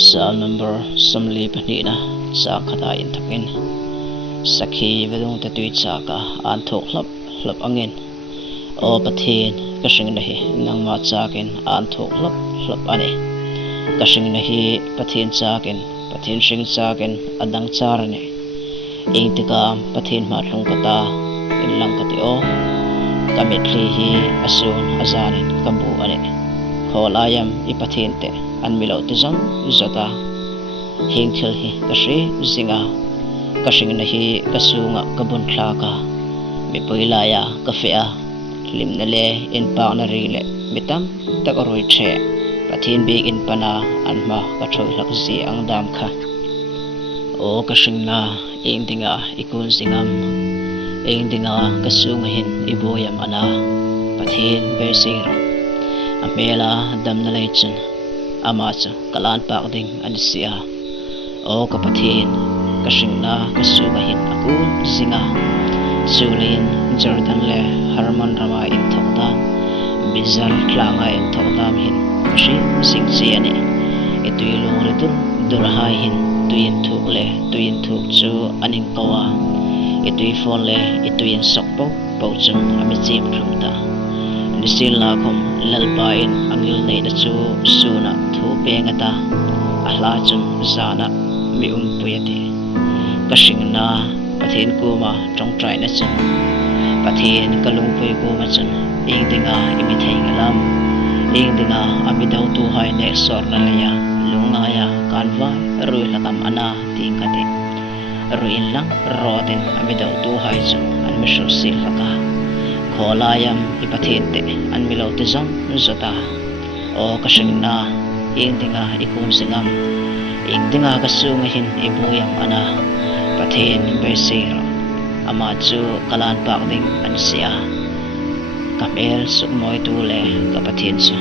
Psalm number samli panina cha khata in thakin sakhi vedung tatui cha ka an thok hlap angin o pathin kashing nahi nangma chakin an thok hlap ani kashing nahi pathin chakin pathin sing chakin adang charani ingtika pathin ma hlung kata in lang kati o kamitli hi asun azanin kabu ani kholayam ipathin te an milo tizam zota hingthil hi kashi zinga kashing nahi kasunga kabun thlaka mipuilaya kafea limna le in pa na rile mitam takaroi the pathin big in pana anma kathoi lakzi ang dam kha o kashing na ingdinga ikun singam ingdinga kasunga hin iboyam ana pathin besira amela damna leichin amacha kalan pakding anisia o kapathin kasingna kasugahin akun singa sulin jordan le harman rama in thokda bizal klanga in thokdam hin kashi singchi ani ituilung ritur durhai hin tuin thuk le tuin thuk chu aning kawa itui phone le ituin sokpo pauchun ami chip thumta nisil na khom lalpain angil nei na chu suna thu pengata ahla chum zana mi puyati kashingna pathin kuma tong trai na chun pathin kalung pui kuma chun ingdinga imi theingalam ingdinga amidau tu hai ne sor na leia lungaya kanwa rui lakam ana tingkati ruin lang roden amidau tu hai chun anmisho silaka kholayam ipathinte an milo tizam zota o kashingna ingdinga ikun singam ingdinga kasunga hin ibuyam ana pathin besira ama chu kalan pakding ansia kamel sukmoi tu le kapathin chu